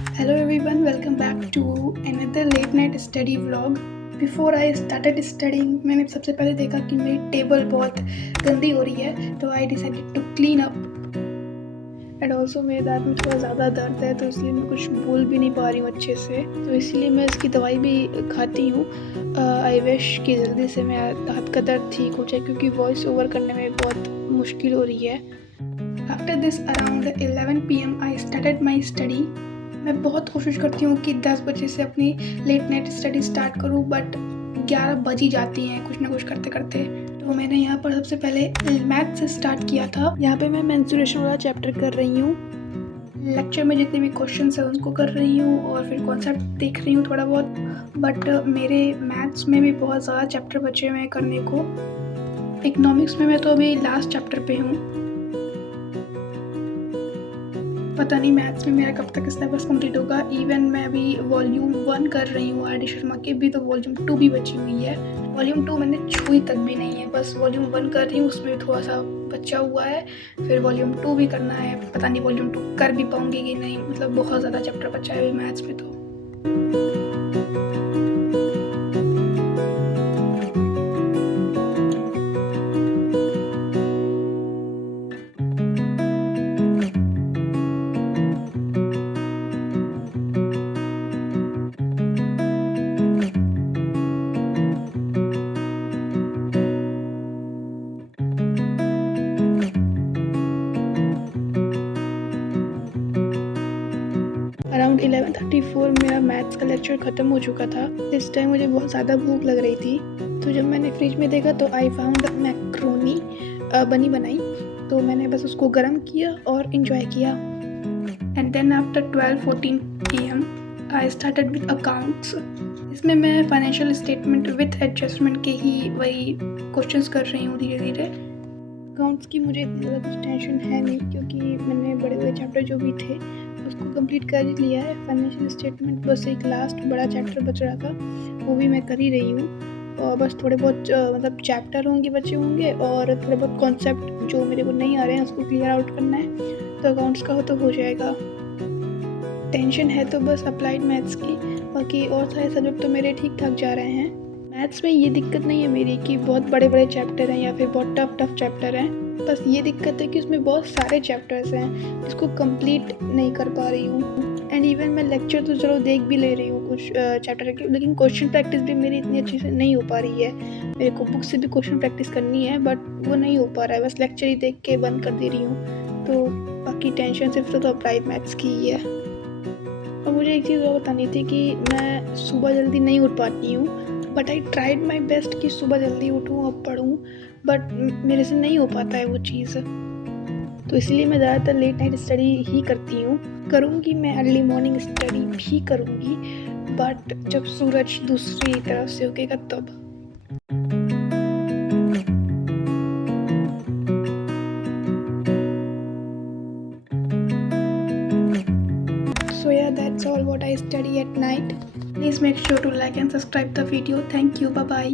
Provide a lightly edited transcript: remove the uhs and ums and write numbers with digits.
Hello everyone, welcome back to another late night study vlog. Before I started studying, मैंने सबसे पहले देखा कि मेरी टेबल बहुत गंदी हो रही है, तो I decided to clean up. And also मेरे दांत में थोड़ा ज़्यादा दर्द है, तो इसलिए मैं कुछ बोल भी नहीं पा रही हूँ अच्छे से, तो इसलिए मैं इसकी दवाई भी खाती हूँ. आई विश कि जल्दी से मेरा दांत का दर्द ठीक हो जाए, क्योंकि वॉइस ओवर करने में बहुत मुश्किल हो रही है. After this around 11 PM I started my study. मैं बहुत कोशिश करती हूँ कि 10 बजे से अपनी लेट नाइट स्टडी स्टार्ट करूँ, बट 11 बज ही जाती हैं कुछ ना कुछ करते करते. तो मैंने यहाँ पर सबसे पहले मैथ से स्टार्ट किया था. यहाँ पे मैं मेंस्ट्रुएशन वाला चैप्टर कर रही हूँ. लेक्चर में जितने भी क्वेश्चंस हैं उनको कर रही हूँ और फिर कॉन्सेप्ट देख रही हूँ थोड़ा बहुत. बट मेरे मैथ्स में भी बहुत ज़्यादा चैप्टर बचे हुए हैं करने को. इकोनॉमिक्स में मैं तो अभी लास्ट चैप्टर पे हूँ. पता नहीं मैथ्स में मेरा कब तक सिलेबस कंप्लीट होगा. इवन मैं अभी वॉल्यूम 1 कर रही हूँ आर डी शर्मा के, भी तो वॉल्यूम 2 भी बची हुई है. वॉल्यूम 2 मैंने छुई तक भी नहीं है, बस वॉल्यूम 1 कर रही हूँ, उसमें थोड़ा सा बचा हुआ है. फिर वॉल्यूम 2 भी करना है, पता नहीं वॉल्यूम 2 कर भी पाऊँगी कि नहीं. मतलब बहुत ज़्यादा चैप्टर बचा है मैथ्स में. तो अराउंड 11:34 मेरा मैथ्स का लेक्चर ख़त्म हो चुका था. इस टाइम मुझे बहुत ज़्यादा भूख लग रही थी, तो जब मैंने फ्रिज में देखा तो आई फाउंड मैक्रोनी बनी बनाई. तो मैंने बस उसको गर्म किया और इन्जॉय किया. And then after 12:14 PM I started with accounts. इसमें मैं फाइनेंशियल स्टेटमेंट विथ एडजस्टमेंट के ही वही क्वेश्चंस कर रही हूँ धीरे धीरे. अकाउंट्स की मुझे इतनी ज़्यादा कुछ टेंशन है नहीं, क्योंकि मैंने बड़े बड़े चैप्टर जो भी थे उसको कंप्लीट कर ही लिया है. फाइनेंशियल स्टेटमेंट बस एक लास्ट बड़ा चैप्टर बच रहा था, वो भी मैं कर ही रही हूँ. और बस थोड़े बहुत मतलब चैप्टर होंगे बचे होंगे, और थोड़े बहुत कॉन्सेप्ट जो मेरे को नहीं आ रहे हैं उसको क्लियर आउट करना है. तो अकाउंट्स का तो हो जाएगा. टेंशन है तो बस अप्लाइड मैथ्स की. बाकी और सारे सब्जेक्ट तो मेरे ठीक ठाक जा रहे हैं. मैथ्स में ये दिक्कत नहीं है मेरी कि बहुत बड़े बड़े चैप्टर हैं या फिर बहुत टफ चैप्टर हैं. बस ये दिक्कत है कि उसमें बहुत सारे चैप्टर्स हैं जिसको कंप्लीट नहीं कर पा रही हूँ. एंड इवन मैं लेक्चर तो चलो देख भी ले रही हूँ कुछ चैप्टर की, लेकिन क्वेश्चन प्रैक्टिस भी मेरी इतनी अच्छी से नहीं हो पा रही है. मेरे को बुक से भी क्वेश्चन प्रैक्टिस करनी है, बट वो नहीं हो पा रहा है. बस लेक्चर ही देख के बंद कर दे रही हूँ. तो बाकी टेंशन सिर्फ तो अप्लाइड मैथ्स की ही है. और मुझे एक चीज़ और बतानी थी कि मैं सुबह जल्दी नहीं उठ पाती हूँ, but I tried my best कि सुबह जल्दी उठूँ और पढ़ूँ, बट मेरे से नहीं हो पाता है वो चीज़. तो इसलिए मैं ज़्यादातर लेट नाइट स्टडी ही करती हूँ. करूँगी मैं अर्ली मॉर्निंग स्टडी भी करूँगी, बट जब सूरज दूसरी तरफ से उगेगा तब. So yeah, that's all what I study at night. Please make sure to like and subscribe the video. Thank you. Bye bye.